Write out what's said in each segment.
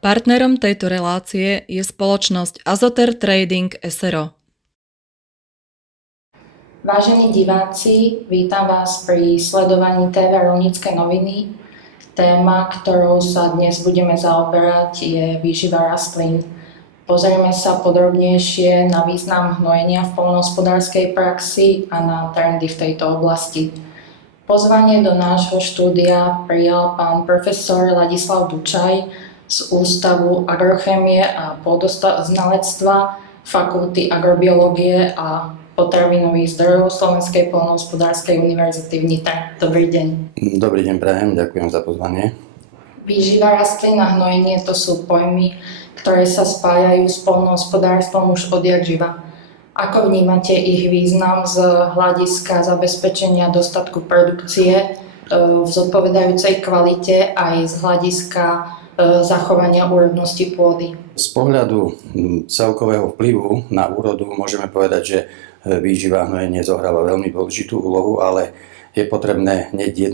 Partnerom tejto relácie je spoločnosť Azoter Trading s.r.o. Vážení diváci, vítam vás pri sledovaní TV Rolnícke noviny. Téma, ktorou sa dnes budeme zaoberať, je výživa rastlín. Pozrieme sa podrobnejšie na význam hnojenia v poľnohospodárskej praxi a na trendy v tejto oblasti. Pozvanie do nášho štúdia prijal pán profesor Ladislav Dučaj z Ústavu agrochémie a pôdoznalectva, Fakulty agrobiológie a potravinových zdrojov Slovenskej poľnohospodárskej univerzity v Nitre. Dobrý deň. Dobrý deň, prajem, ďakujem za pozvanie. Výživa rastlín a hnojenie to sú pojmy, ktoré sa spájajú s poľnohospodárstvom už odjak živa. Ako vnímate ich význam z hľadiska zabezpečenia dostatku produkcie v zodpovedajúcej kvalite aj z hľadiska zachovania úrodnosti pôdy? Z pohľadu celkového vplyvu na úrodu môžeme povedať, že výživa a hnojenie zohráva veľmi dôležitú úlohu, ale je potrebné hneď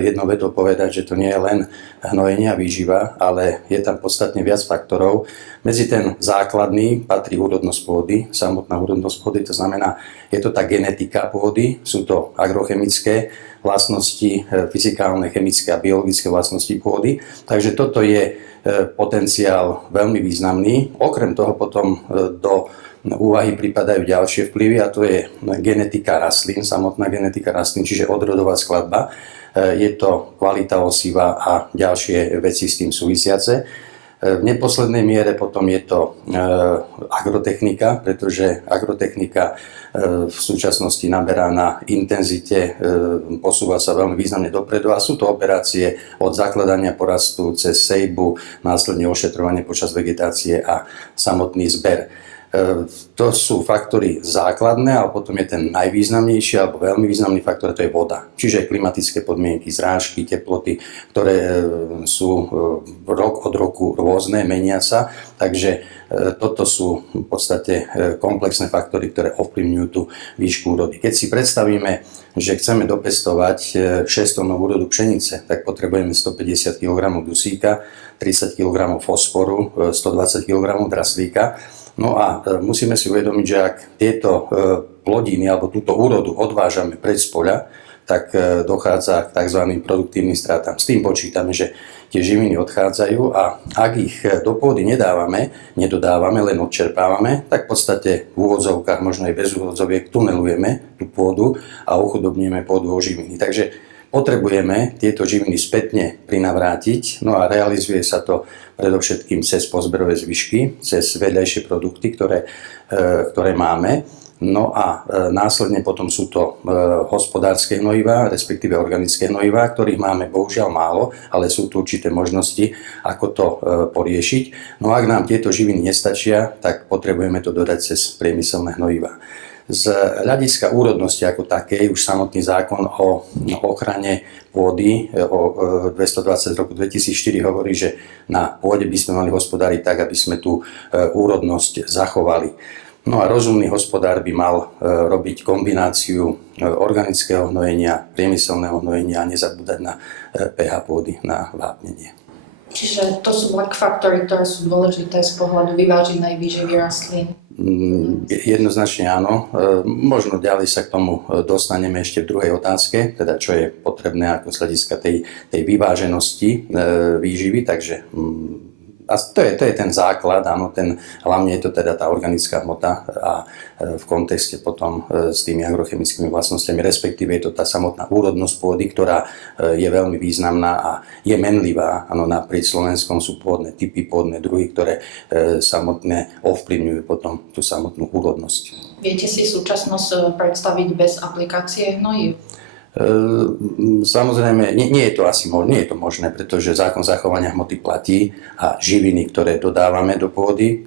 jednou vetou povedať, že to nie je len hnojenie a výživa, ale je tam podstatne viac faktorov. Medzi ten základný patrí úrodnosť pôdy, samotná úrodnosť pôdy, to znamená, je to tá genetika pôdy, sú to agrochemické vlastnosti, fyzikálne, chemické a biologické vlastnosti pôdy. Takže toto je potenciál veľmi významný. Okrem toho potom do úvahy pripadajú ďalšie vplyvy a to je genetika rastlín, samotná genetika rastlín, čiže odrodová skladba. Je to kvalita osiva a ďalšie veci s tým súvisiace. V neposlednej miere potom je to agrotechnika, pretože agrotechnika v súčasnosti naberá na intenzite, posúva sa veľmi významne dopredu a sú to operácie od zakladania porastu cez sejbu, následne ošetrovanie počas vegetácie a samotný zber. To sú faktory základné, ale potom je ten najvýznamnejší alebo veľmi významný faktor, to je voda. Čiže klimatické podmienky, zrážky, teploty, ktoré sú rok od roku rôzne, menia sa. Takže toto sú v podstate komplexné faktory, ktoré ovplyvňujú tú výšku úrody. Keď si predstavíme, že chceme dopestovať 6 tónov úrodu pšenice, tak potrebujeme 150 kg dusíka, 30 kg fosforu, 120 kg draslíka. No a musíme si uvedomiť, že ak tieto plodiny alebo túto úrodu odvážame preč z poľa, tak dochádza k tzv. Produktívnym stratám. S tým počítame, že tie živiny odchádzajú a ak ich do pôdy nedodávame, len odčerpávame, tak v podstate v úvodzovkách, možno aj bez úvodzoviek, tunelujeme tú pôdu a uchudobňujeme pôdu o živiny. Takže potrebujeme tieto živiny spätne prinavrátiť, no a realizuje sa to predovšetkým cez pozberové zvyšky, cez vedľajšie produkty, ktoré máme. No a následne potom sú to hospodárske hnojivá, respektíve organické hnojivá, ktorých máme bohužiaľ málo, ale sú tu určité možnosti, ako to poriešiť. No a ak nám tieto živiny nestačia, tak potrebujeme to dodať cez priemyselné hnojivá. Z hľadiska úrodnosti ako takej už samotný zákon o ochrane pôdy o 220 z roku 2004 hovorí, že na pôde by sme mali hospodáriť tak, aby sme tú úrodnosť zachovali. No a rozumný hospodár by mal robiť kombináciu organického hnojenia, priemyselného hnojenia a nezabúdať na pH pôdy, na vápnenie. Čiže to sú faktory, ktoré sú dôležité z pohľadu vyváženej výživy rastlín. Jednoznačne áno. Možno ďalej sa k tomu dostaneme ešte v druhej otázke, teda čo je potrebné ako z hľadiska tej vyváženosti výživy, takže a to je ten základ, áno, hlavne je to teda tá organická hmota a v kontexte potom s tými agrochemickými vlastnosťami, respektíve je to tá samotná úrodnosť pôdy, ktorá je veľmi významná a je menlivá. Áno, naprieč Slovenskom sú pôdne typy, pôdne druhy, ktoré samotné ovplyvňujú potom tú samotnú úrodnosť. Viete si súčasnosť predstaviť bez aplikácie hnojív? Samozrejme, nie je to možné, pretože zákon zachovania hmoty platí a živiny, ktoré dodávame do pôdy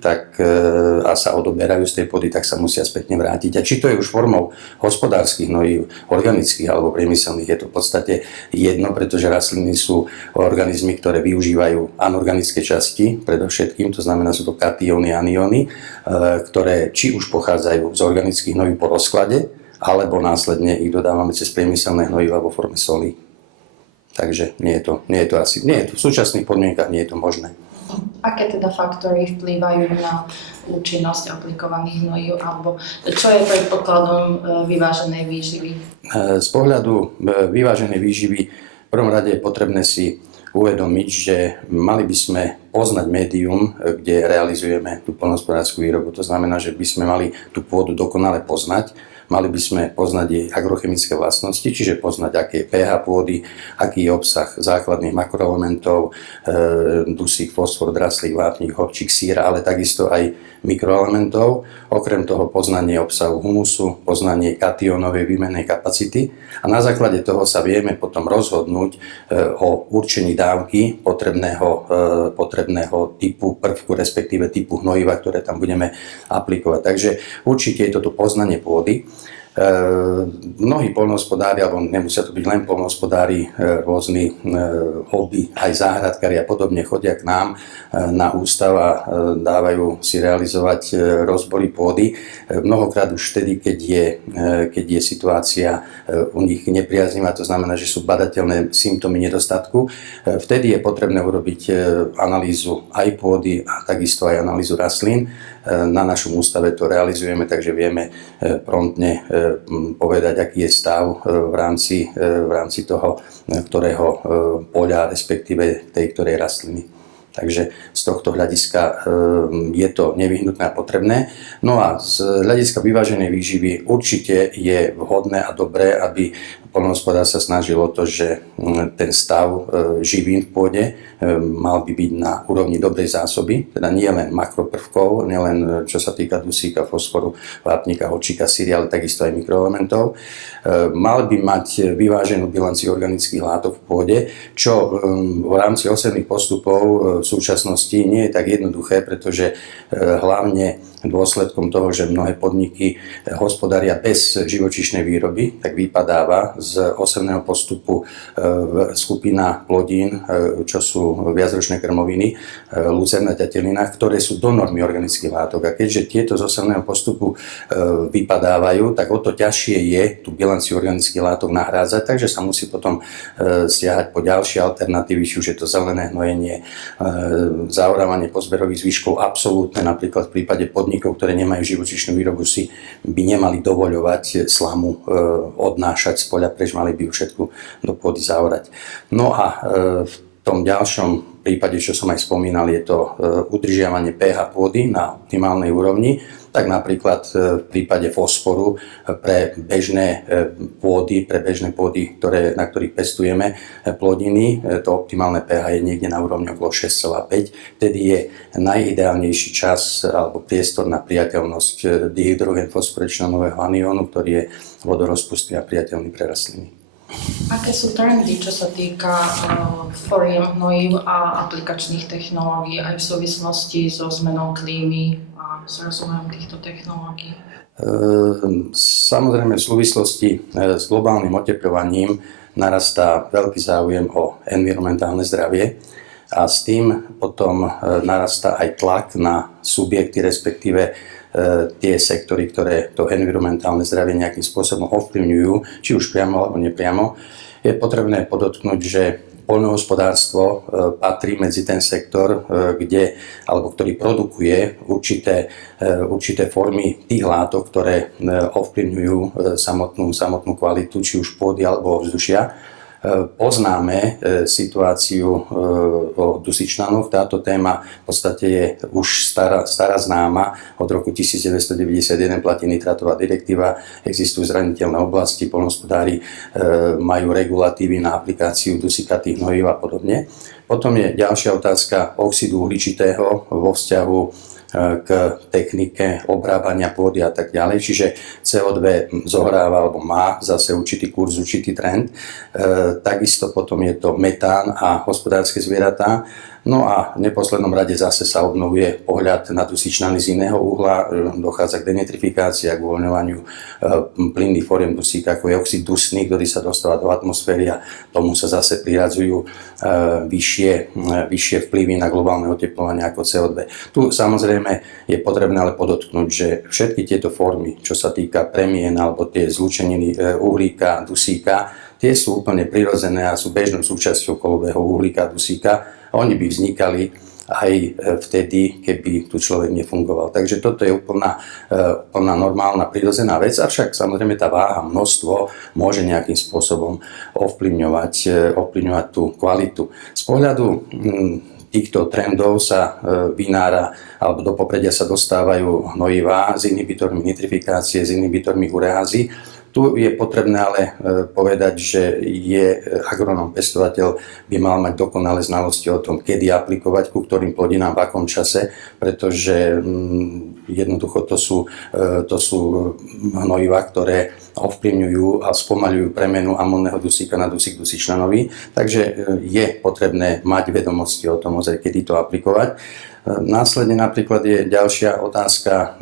a sa odoberajú z tej pôdy, tak sa musia spätne vrátiť. A či to je už formou hospodárskych hnojív, organických alebo priemyselných, je to v podstate jedno, pretože rastliny sú organizmy, ktoré využívajú anorganické časti, predovšetkým, to znamená, sú to katióny a anióny, ktoré či už pochádzajú z organických hnojív po rozklade, alebo následne ich dodávame cez priemyselné hnojivá vo forme soli. Takže nie je to v súčasných podmienkach nie je to možné. Aké teda faktory vplývajú na účinnosť aplikovaných hnojív, alebo čo je predpokladom vyváženej výživy? Z pohľadu vyváženej výživy v prvom rade je potrebné si uvedomiť, že mali by sme poznať médium, kde realizujeme tú poľnohospodársku výrobu. To znamená, že by sme mali tú pôdu dokonale poznať. Mali by sme poznať jej agrochemické vlastnosti, čiže poznať, aké je pH pôdy, aký je obsah základných makroelementov, dusík, fosfor, draslík, vápnik, horčík, síra, ale takisto aj mikroelementov. Okrem toho poznanie obsahu humusu, poznanie kationovej výmennej kapacity a na základe toho sa vieme potom rozhodnúť o určení dávky potrebného typu prvku, respektíve typu hnojiva, ktoré tam budeme aplikovať. Takže určite je toto poznanie pôdy. Mnohí poľnohospodári, alebo nemusia to byť len poľnohospodári, rôzni hobby, aj záhradkári a podobne chodia k nám na ústav a dávajú si realizovať rozbory pôdy. Mnohokrát už vtedy, keď je situácia u nich nepriaznivá, to znamená, že sú badateľné symptómy nedostatku, vtedy je potrebné urobiť analýzu aj pôdy a takisto aj analýzu rastlín. Na našom ústave to realizujeme, takže vieme promptne povedať, aký je stav v rámci toho, ktorého poľa, respektíve tej ktorej rastliny. Takže z tohto hľadiska je to nevyhnutné a potrebné. No a z hľadiska vyváženej výživy určite je vhodné a dobré, aby poľnohospodár sa snažil o to, že ten stav živín v pôde mal by byť na úrovni dobrej zásoby, teda nie len makroprvkov, nielen čo sa týka dusíka, fosforu, vápnika, horčíka, síry, ale takisto aj mikroelementov. Mal by mať vyváženú bilanciu organických látok v pôde, čo v rámci osevných postupov v súčasnosti nie je tak jednoduché, pretože hlavne dôsledkom toho, že mnohé podniky hospodária bez živočíšnej výroby, tak vypadáva z osevného postupu skupina plodín, čo sú viacročné krmoviny, lucerna, ťatelina, ktoré sú do normy organických látok. A keďže tieto z osevného postupu vypadávajú, tak o to ťažšie je tú bilanciu organických látok nahrádzať, takže sa musí potom stiahať po ďalšie alternatívy, či už je to zelené hnojenie, zaorávanie pozberových zvyškov absolútne, napríklad v prípade podnikov, ktoré nemajú živočíšnu výrobu, si by nemali dovoľovať slamu odnášať z poľa preč, mali by ju všetku do pôdy zaorať. No a v tom ďalšom prípade, čo som aj spomínal, je to udržiavanie pH pôdy na optimálnej úrovni. Tak napríklad v prípade fosforu pre bežné pôdy, na ktorých pestujeme plodiny, to optimálne pH je niekde na úrovni okolo 6,5. Vtedy je najideálnejší čas alebo priestor na priateľnosť dihydrogenfosforečnanového aniónu, ktorý je vodorozpustný a priateľný pre rastliny. Aké sú trendy, čo sa týka foriem hnojív a aplikačných technológií aj v súvislosti so zmenou klímy a s rozvojom týchto technológií? Samozrejme v súvislosti s globálnym oteplovaním narastá veľký záujem o environmentálne zdravie a s tým potom narastá aj tlak na subjekty, respektíve tie sektory, ktoré to environmentálne zdravie nejakým spôsobom ovplyvňujú, či už priamo alebo nepriamo. Je potrebné podotknúť, že poľnohospodárstvo patrí medzi ten sektor, ktorý produkuje určité formy tých látok, ktoré ovplyvňujú samotnú kvalitu, či už pôdy alebo ovzdušia. Poznáme situáciu o dusičnanoch. Táto téma v podstate je už stará známa. Od roku 1991 platí nitratová direktíva, existujú zraniteľné oblasti, poľnohospodári majú regulatívy na aplikáciu dusikatých hnojív a podobne. Potom je ďalšia otázka oxidu uhličitého vo vzťahu k technike obrábania pôdy a tak ďalej. Čiže CO2 zohráva alebo má zase určitý kurz, určitý trend. Takisto potom je to metán a hospodárske zvieratá. No a v neposlednom rade zase sa obnovuje pohľad na dusičnany z iného uhla, dochádza k denitrifikácii a k uvoľňovaniu plynných foriem dusíka, ako je oxid dusný, ktorý sa dostáva do atmosféry a tomu sa zase priradzujú vyššie vplyvy na globálne oteplovanie ako CO2. Tu samozrejme je potrebné ale podotknúť, že všetky tieto formy, čo sa týka premien alebo tie zlúčeniny uhlíka, dusíka, tie sú úplne prirodzené a sú bežnou súčasťou kolobehu uhlíka a dusíka. Oni by vznikali aj vtedy, keby tu človek nefungoval. Takže toto je úplná normálna, prirodzená vec, avšak samozrejme tá váha, množstvo môže nejakým spôsobom ovplyvňovať tú kvalitu. Z pohľadu týchto trendov sa vynára alebo do popredia sa dostávajú hnojivá s inhibitormi nitrifikácie, s inhibitormi ureázy. Tu je potrebné ale povedať, že agronóm pestovateľ by mal mať dokonalé znalosti o tom, kedy aplikovať, ku ktorým plodinám, v akom čase, pretože jednoducho to sú hnojivá, ktoré ovplyvňujú a spomaľujú premenu amonného dusíka na dusík dusičnanový. Takže je potrebné mať vedomosti o tom, kedy to aplikovať. Následne napríklad je ďalšia otázka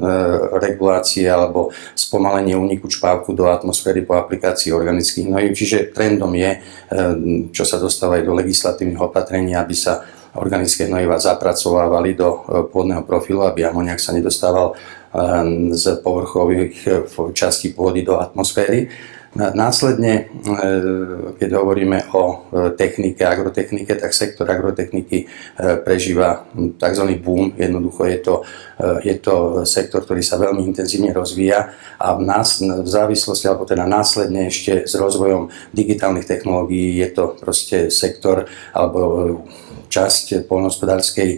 regulácie alebo spomalenie úniku čpavku do atmosféry po aplikácii organických hnojív. Čiže trendom je, čo sa dostáva aj do legislatívnych opatrení, aby sa organické hnojivá zapracovávali do pôdneho profilu, aby amoniak sa nedostával z povrchových častí pôdy do atmosféry. Následne, keď hovoríme o technike, agrotechnike, tak sektor agrotechniky prežíva tzv. Boom. Jednoducho je to sektor, ktorý sa veľmi intenzívne rozvíja a v závislosti, alebo teda následne ešte s rozvojom digitálnych technológií je to proste sektor alebo časť poľnohospodárskej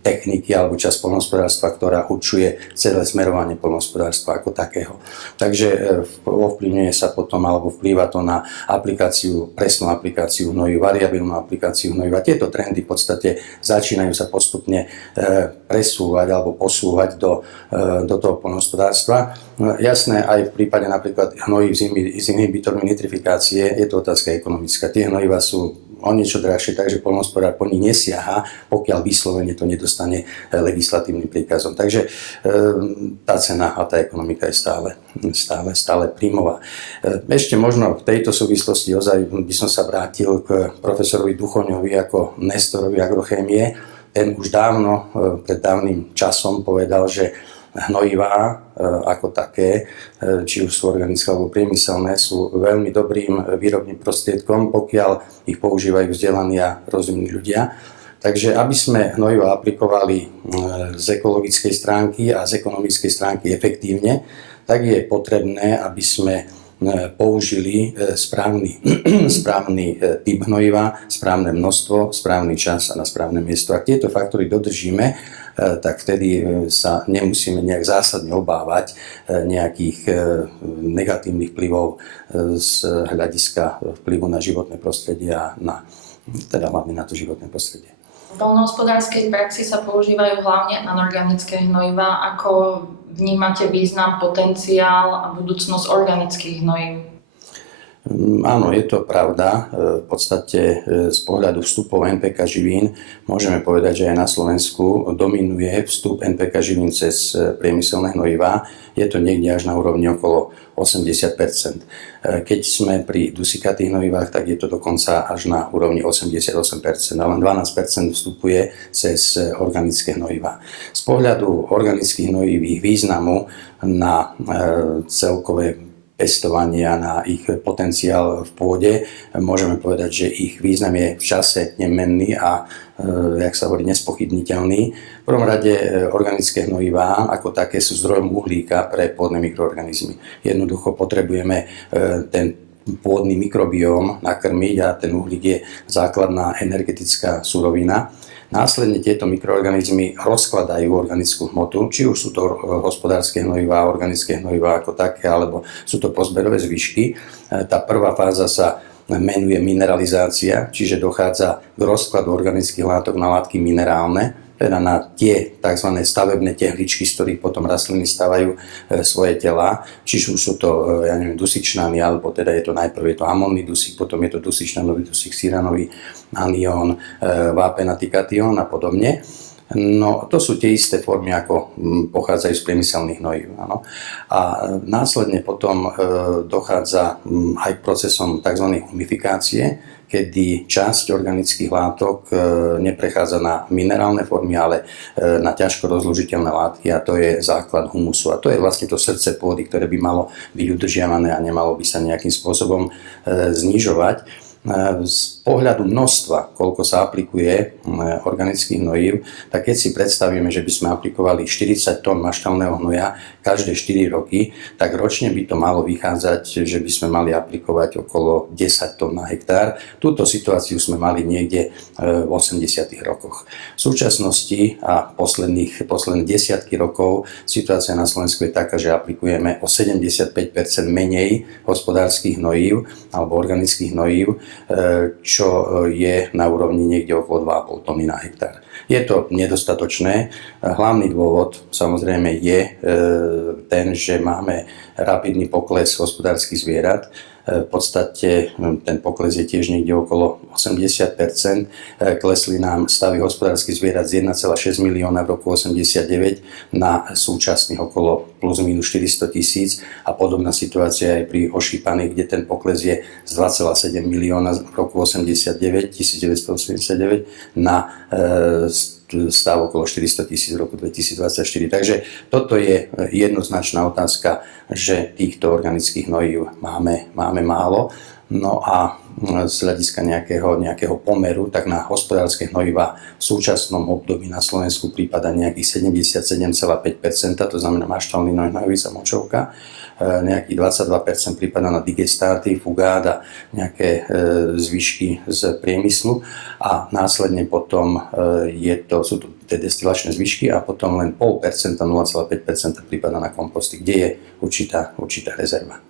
techniky alebo časť poľnohospodárstva, ktorá určuje celé smerovanie poľnohospodárstva ako takého. Takže ovplyvňuje sa potom alebo vplýva to na presnú aplikáciu hnojív, variabilnú aplikáciu hnojív. Tieto trendy v podstate začínajú sa postupne presúvať alebo posúvať do toho poľnohospodárstva. Jasné, aj v prípade napríklad hnojív s inhibitormi nitrifikácie je to otázka ekonomická. Tie hnojivá sú o niečo drahšie, takže poľnohospodár po nich nesiaha, pokiaľ vyslovene to nedostane legislatívnym príkazom. Takže tá cena a tá ekonomika je stále príjmová. Ešte možno v tejto súvislosti ozaj by som sa vrátil k profesorovi Duchoňovi ako nestorovi agrochémie. Ten už dávno, pred dávnym časom povedal, že hnojivá ako také, či už sú organické alebo priemyselné, sú veľmi dobrým výrobným prostriedkom, pokiaľ ich používajú vzdelaní a rozumní ľudia. Takže aby sme hnojivá aplikovali z ekologickej stránky a z ekonomickej stránky efektívne, tak je potrebné, aby sme použili správny typ hnojiva, správne množstvo, správny čas a na správne miesto. Ak tieto faktory dodržíme, tak vtedy sa nemusíme nejak zásadne obávať nejakých negatívnych vplyvov z hľadiska vplyvu na životné prostredie a teda hlavne na to životné prostredie. V poľnohospodárskej praxi sa používajú hlavne anorganické hnojivá. Ako vnímate význam, potenciál a budúcnosť organických hnojív? Áno, je to pravda. V podstate z pohľadu vstupov NPK živín môžeme povedať, že aj na Slovensku dominuje vstup NPK živín cez priemyselné hnojivá. Je to niekde až na úrovni okolo 80%. Keď sme pri dusíkatých hnojivách, tak je to dokonca až na úrovni 88%, a len 12% vstupuje cez organické hnojivá. Z pohľadu organických hnojív, ich významu na celkové pestovanie a na ich potenciál v pôde, môžeme povedať, že ich význam je v čase nemenný a, jak sa hovorí, nespochybniteľný. V prvom rade organické hnojivá ako také sú zdrojom uhlíka pre pôdne mikroorganizmy. Jednoducho potrebujeme ten pôdny mikrobióm nakrmiť a ten uhlík je základná energetická surovina. Následne tieto mikroorganizmy rozkladajú organickú hmotu, či už sú to hospodárske hnojivá, organické hnojivá ako také, alebo sú to pozberové zvyšky. Tá prvá fáza sa menuje mineralizácia, čiže dochádza k rozkladu organických látok na látky minerálne, teda na tie tzv. Stavebné tehličky, z ktorých potom rastliny stavajú svoje telá. Čiže už sú to, dusičnany, alebo teda je to najprv je to amonný dusík, potom je to dusičnanový dusík, syranový anión, vápenatý katión a podobne. No, to sú tie isté formy, ako pochádzajú z priemyselných hnojív. Áno. A následne potom dochádza aj k procesom tzv. Humifikácie, kedy časť organických látok neprechádza na minerálne formy, ale na ťažko rozložiteľné látky a to je základ humusu. A to je vlastne to srdce pôdy, ktoré by malo byť udržiavané a nemalo by sa nejakým spôsobom znižovať. Z pohľadu množstva, koľko sa aplikuje organických hnojív, tak keď si predstavíme, že by sme aplikovali 40 tón maštálneho hnoja každé 4 roky, tak ročne by to malo vychádzať, že by sme mali aplikovať okolo 10 tón na hektár. Túto situáciu sme mali niekde v 80. rokoch. V súčasnosti a posledné desiatky rokov situácia na Slovensku je taká, že aplikujeme o 75% menej hospodárskych hnojív alebo organických hnojív, čo je na úrovni niekde okolo 2,5 tony na hektár. Je to nedostatočné. Hlavný dôvod samozrejme je ten, že máme rapidný pokles hospodárskych zvierat. V podstate ten pokles je tiež niekde okolo 80%. Klesli nám stavy hospodárskych zvierat z 1,6 milióna v roku 89 na súčasných okolo plus minus 400 000 a podobná situácia je pri ošípaných, kde ten pokles je z 2,7 milióna v roku 1989 na stav okolo 400 000 v roku 2024. Takže toto je jednoznačná otázka, že týchto organických hnojív máme málo. No a z hľadiska nejakého pomeru, tak na hospodárske hnojiva v súčasnom období na Slovensku prípada nejakých 77,5%, to znamená maštálny hnoj, hnojovica, močovka. Nejakých 22% prípada na digestáty, fugát a nejaké zvyšky z priemyslu a následne potom sú to tie destilačné zvyšky a potom len 0,5%, 0,5% prípada na komposty, kde je určitá rezerva.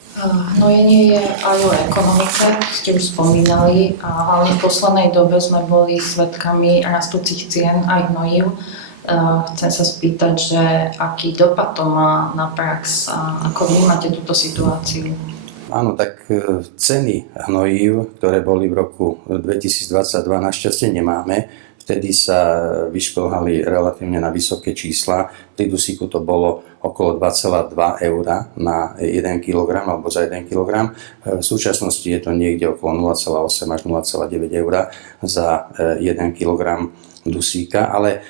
Hnojenie je aj o ekonomike, ste už spomínali, a hlavne v poslednej dobe sme boli svedkami rastúcich cien aj hnojív. Chcem sa spýtať, že aký dopad to má na prax a ako vnímate túto situáciu? Áno, tak ceny hnojív, ktoré boli v roku 2022, našťastie nemáme. Vtedy sa vyšplhali relatívne na vysoké čísla. Pri dusíku to bolo okolo 2,2 € na 1 kg alebo za 1 kg. V súčasnosti je to niekde okolo 0,8 až 0,9 € za 1 kg dusíka, ale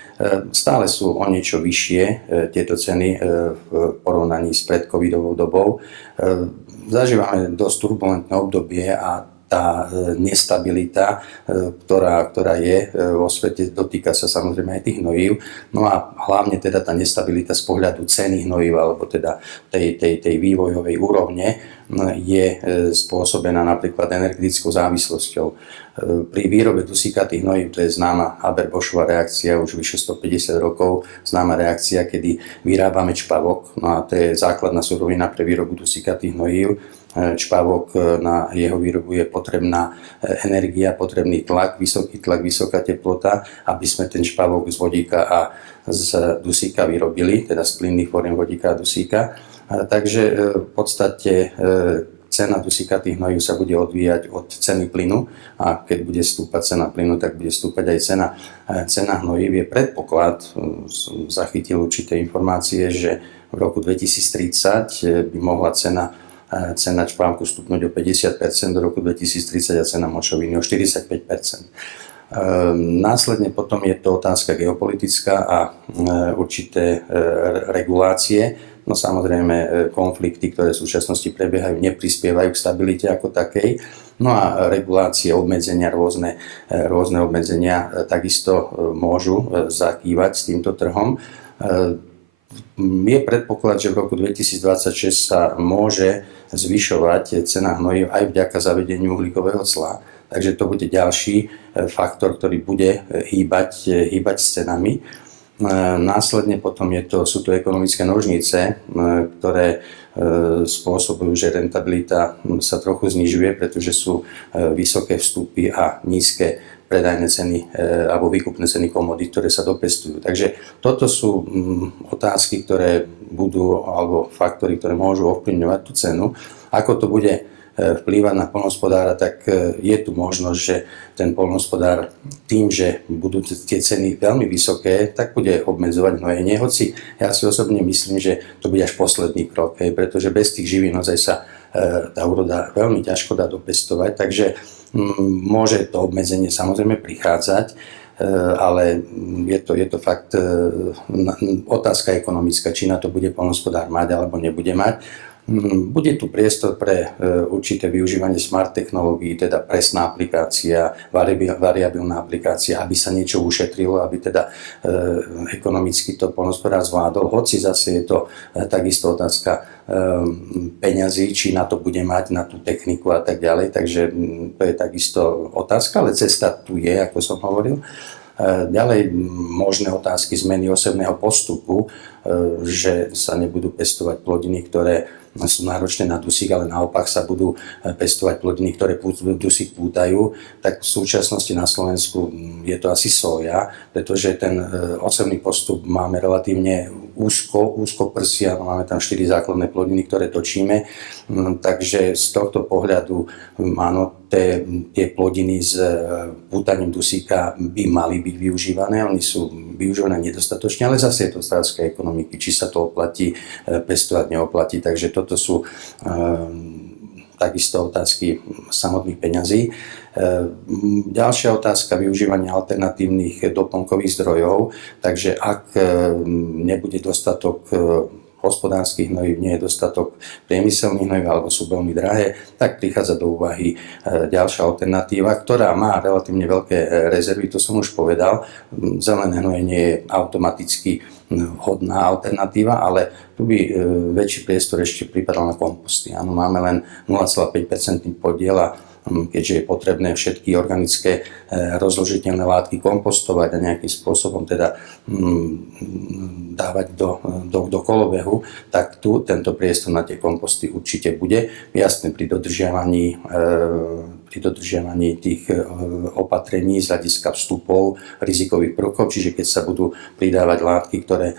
stále sú o niečo vyššie tieto ceny v porovnaní s predcovidovou dobou. Zažívame dosť turbulentné obdobie a tá nestabilita, ktorá je vo svete, dotýka sa samozrejme aj tých hnojív. No a hlavne teda tá nestabilita z pohľadu ceny hnojív, alebo teda tej vývojovej úrovne je spôsobená napríklad energetickou závislosťou. Pri výrobe dusíkatých hnojív, to je známa Haber-Boschová reakcia, už vyše 150 rokov, známa reakcia, kedy vyrábame čpavok, no a to je základná surovina pre výrobu dusíkatých hnojív. Čpavok, na jeho výrobu je potrebná energia, potrebný tlak, vysoká teplota, aby sme ten čpavok z vodíka a z dusíka vyrobili, teda z plynných foriem vodíka a dusíka. Takže v podstate cena dusíkatých hnojív sa bude odvíjať od ceny plynu a keď bude stúpať cena plynu, tak bude stúpať aj cena hnojív. Je predpoklad, zachytil určité informácie, že v roku 2030 by mohla cena čpavku stupnúť o 50%, do roku 2030 a cena močoviny o 45%. Následne potom je to otázka geopolitická a určité regulácie. No samozrejme konflikty, ktoré v súčasnosti prebiehajú, neprispievajú k stabilite ako takej. No a regulácie, obmedzenia, rôzne obmedzenia takisto môžu zakývať s týmto trhom. Je predpoklad, že v roku 2026 sa môže zvyšovať cena hnojív aj vďaka zavedeniu uhlíkového cla. Takže to bude ďalší faktor, ktorý bude hýbať s cenami. Následne potom sú to ekonomické nožnice, ktoré spôsobujú, že rentabilita sa trochu znižuje, pretože sú vysoké vstupy a nízke predajné ceny alebo výkupné ceny komodít, ktoré sa dopestujú. Takže toto sú otázky, ktoré budú, alebo faktory, ktoré môžu ovplyvňovať tú cenu. Ako to bude vplývať na poľnohospodára, tak je tu možnosť, že ten poľnohospodár tým, že budú tie ceny veľmi vysoké, tak bude obmedzovať hnojenie. Hoci ja si osobne myslím, že to bude až posledný krok, pretože bez tých živín naozaj sa tá úroda veľmi ťažko dá dopestovať. Takže Môže to obmedzenie samozrejme prichádzať, ale je to fakt otázka ekonomická, či na to bude poľnohospodár mať alebo nebude mať. Bude tu priestor pre určité využívanie smart technológií, teda presná aplikácia, variabilná aplikácia, aby sa niečo ušetrilo, aby teda ekonomicky to poľnohospodár zvládol. Hoci zase je to takisto otázka peňazí, či na to bude mať, na tú techniku a tak ďalej. Takže to je takisto otázka, ale cesta tu je, ako som hovoril. Ďalej možné otázky zmeny osevného postupu, že sa nebudú pestovať plodiny, ktoré sú náročné na dusík, ale naopak sa budú pestovať plodiny, ktoré dusík pútajú, tak v súčasnosti na Slovensku je to asi soja, pretože ten osevný postup máme relatívne úzko prsia, máme tam 4 základné plodiny, ktoré točíme, takže z tohto pohľadu áno, tie plodiny s pútaním dusíka by mali byť využívané, oni sú využívané nedostatočne, ale zase je to otázka ekonomiky, či sa to oplatí pestovať, neoplatí, takže toto sú takisto otázky samotných peňazí. Ďalšia otázka, využívania alternatívnych doplnkových zdrojov, takže ak nebude dostatok hospodárskych hnojív, nie je dostatok priemyselných hnojív alebo sú veľmi drahé, tak prichádza do úvahy ďalšia alternatíva, ktorá má relatívne veľké rezervy, to som už povedal. Zelené hnojenie je automaticky vhodná alternatíva, ale tu by väčší priestor ešte pripadal na komposty. Áno, máme len 0,5% podiel a keďže je potrebné všetky organické rozložiteľné látky kompostovať a nejakým spôsobom teda dávať do kolobehu, tak tu tento priestor na tie komposty určite bude. Jasne pri dodržiavaní tých opatrení z hľadiska vstupov rizikových prvkov, čiže keď sa budú pridávať látky, ktoré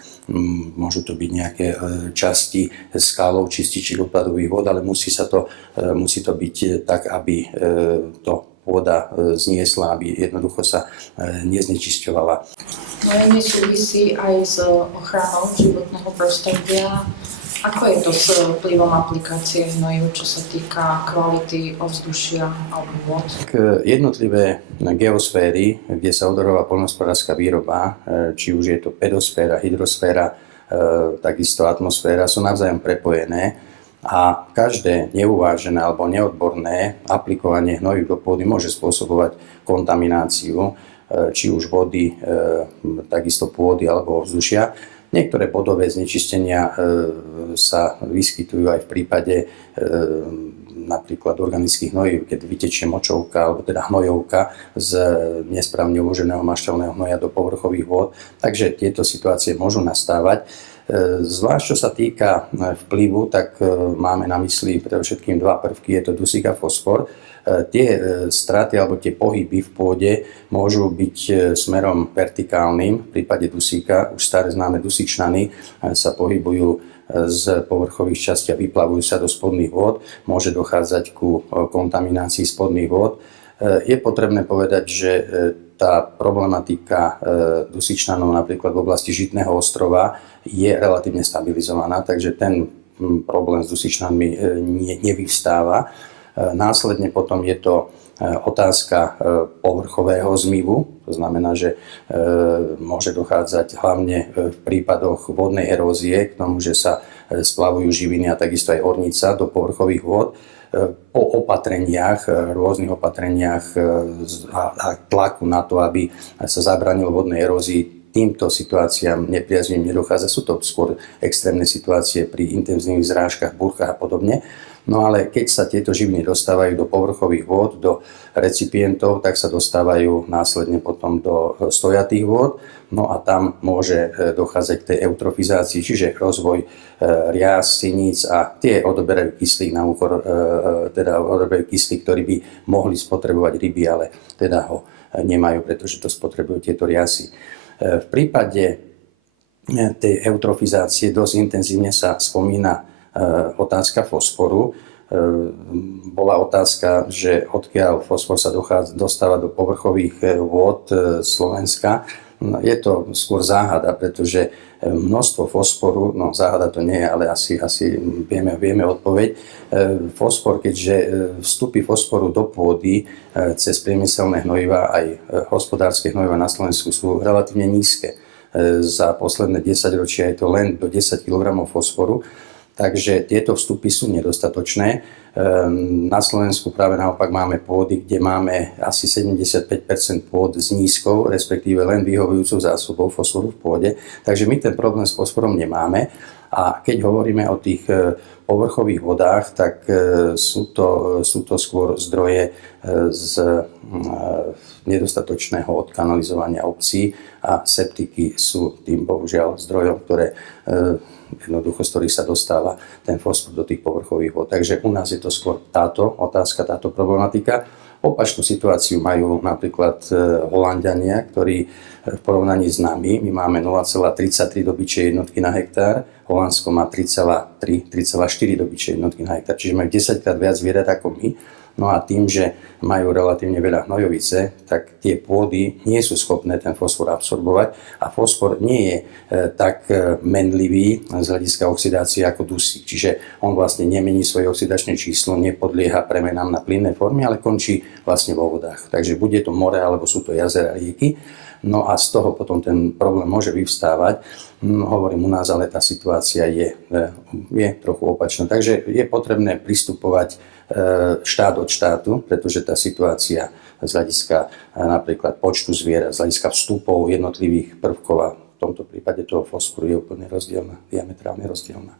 môžu to byť nejaké časti skálov, čističiek odpadových vod, ale musí to byť tak, aby to pôda zniesla, aby jednoducho sa neznečisťovala. Hnojenie súvisí aj s ochranou životného prostredia. Ako je to s vplyvom aplikácie hnojív, čo sa týka kvality ovzdušia alebo vôd? Jednotlivé geosféry, kde sa odorová poľnohospodárska výroba, či už je to pedosféra, hydrosféra, takisto atmosféra, sú navzájom prepojené. A každé neuvážené alebo neodborné aplikovanie hnojív do pôdy môže spôsobovať kontamináciu, či už vody, takisto pôdy alebo ovzdušia. Niektoré bodové znečistenia sa vyskytujú aj v prípade napríklad organických hnojív, keď vytečie močovka alebo teda hnojovka z nesprávne uloženého mašťalného hnoja do povrchových vôd. Takže tieto situácie môžu nastávať. Zvlášť čo sa týka vplyvu, tak máme na mysli predovšetkým dva prvky, je to dusík a fosfor. Tie straty alebo tie pohyby v pôde môžu byť smerom vertikálnym. V prípade dusíka, už staré známe dusíčnany sa pohybujú z povrchových častí a vyplavujú sa do spodných vôd. Môže dochádzať ku kontaminácii spodných vôd. Je potrebné povedať, že tá problematika dusíčnanov napríklad v oblasti Žitného ostrova je relatívne stabilizovaná, takže ten problém s dusíčnanmi nevyvstáva. Následne potom je to otázka povrchového zmyvu, to znamená, že môže dochádzať hlavne v prípadoch vodnej erózie k tomu, že sa splavujú živiny a takisto aj ornica do povrchových vôd. Po opatreniach, rôznych opatreniach a tlaku na to, aby sa zabránilo vodnej erózii, týmto situáciám nepriaznivým nedochádza. Sú to skôr extrémne situácie pri intenzívnych zrážkach, búrkach a podobne. No ale keď sa tieto živiny dostávajú do povrchových vôd, do recipientov, tak sa dostávajú následne potom do stojatých vôd. No a tam môže dochádzať k tej eutrofizácii, čiže rozvoj rias, siníc a tie odoberajú kyslík na úkor, teda odoberajú kyslík, ktorý by mohli spotrebovať ryby, ale teda ho nemajú, pretože to spotrebujú tieto riasy. V prípade tej eutrofizácie dosť intenzívne sa spomína otázka fosforu. Bola otázka, že odkiaľ fosfor sa dostáva do povrchových vôd Slovenska. No, je to skôr záhada, pretože množstvo fosforu, no záhada to nie je, ale asi vieme odpoveď. Fosfor, keďže vstupy fosforu do pôdy cez priemyselné hnojiva aj hospodárske hnojiva na Slovensku sú relatívne nízke. Za posledné 10 ročia je to len do 10 kg fosforu, takže tieto vstupy sú nedostatočné. Na Slovensku práve naopak máme pôdy, kde máme asi 75% pôd s nízkou, respektíve len vyhovujúcou zásobou fosforu v pôde. Takže my ten problém s fosforom nemáme. A keď hovoríme o tých povrchových vodách, tak sú to skôr zdroje z nedostatočného odkanalizovania obcí a septiky sú tým bohužiaľ zdrojom, ktoré jednoducho, z ktorých sa dostáva ten fosfor do tých povrchových vod. Takže u nás je to skôr táto otázka, táto problematika. Opačnú situáciu majú napríklad Holanďania, ktorí v porovnaní s nami, my máme 0,33 dobyčej jednotky na hektár, Holandsko má 3,4 dobyčej jednotky na hektár, čiže majú 10-krát viac zvierat ako my. No a tým, že majú relatívne veľa hnojovice, tak tie pôdy nie sú schopné ten fosfor absorbovať a fosfor nie je tak menlivý z hľadiska oxidácie ako dusík. Čiže on vlastne nemení svoje oxidačné číslo, nepodlieha premenám na plynné formy, ale končí vlastne vo vodách. Takže bude to more alebo sú to jazera, rieky. No a z toho potom ten problém môže vyvstávať. Hovorím u nás, ale tá situácia je trochu opačná. Takže je potrebné pristupovať štát od štátu, pretože tá situácia z hľadiska napríklad počtu zvierat, z hľadiska vstupov jednotlivých prvkov a v tomto prípade toho fosforu je úplne rozdielna, diametrálne rozdielna.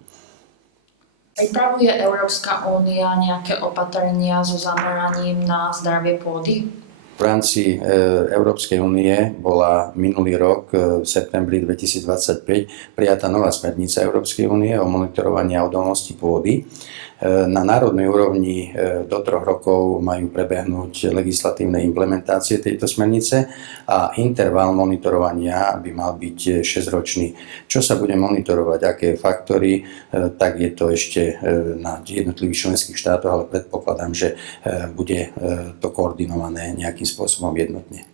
Pripravuje Európska únia nejaké opatrenia so zameraním na zdravie pôdy? V rámci Európskej únie bola minulý rok v septembri 2025 prijatá nová smernica Európskej únie o monitorovaní a odolnosti pôdy. Na národnej úrovni do 3 rokov majú prebehnúť legislatívne implementácie tejto smernice a interval monitorovania by mal byť 6-ročný. Čo sa bude monitorovať, aké faktory, tak je to ešte na jednotlivých členských štátoch, ale predpokladám, že bude to koordinované nejakým spôsobom jednotne.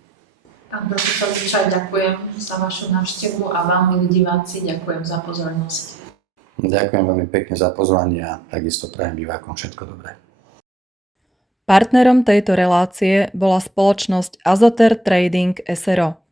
Pán profesor Vyšaj, ďakujem za vašu návštevu a vám, milí diváci, ďakujem za pozornosť. Ďakujem veľmi pekne za pozvanie a takisto prajem divákom všetko dobré. Partnerom tejto relácie bola spoločnosť Azoter Trading SRO.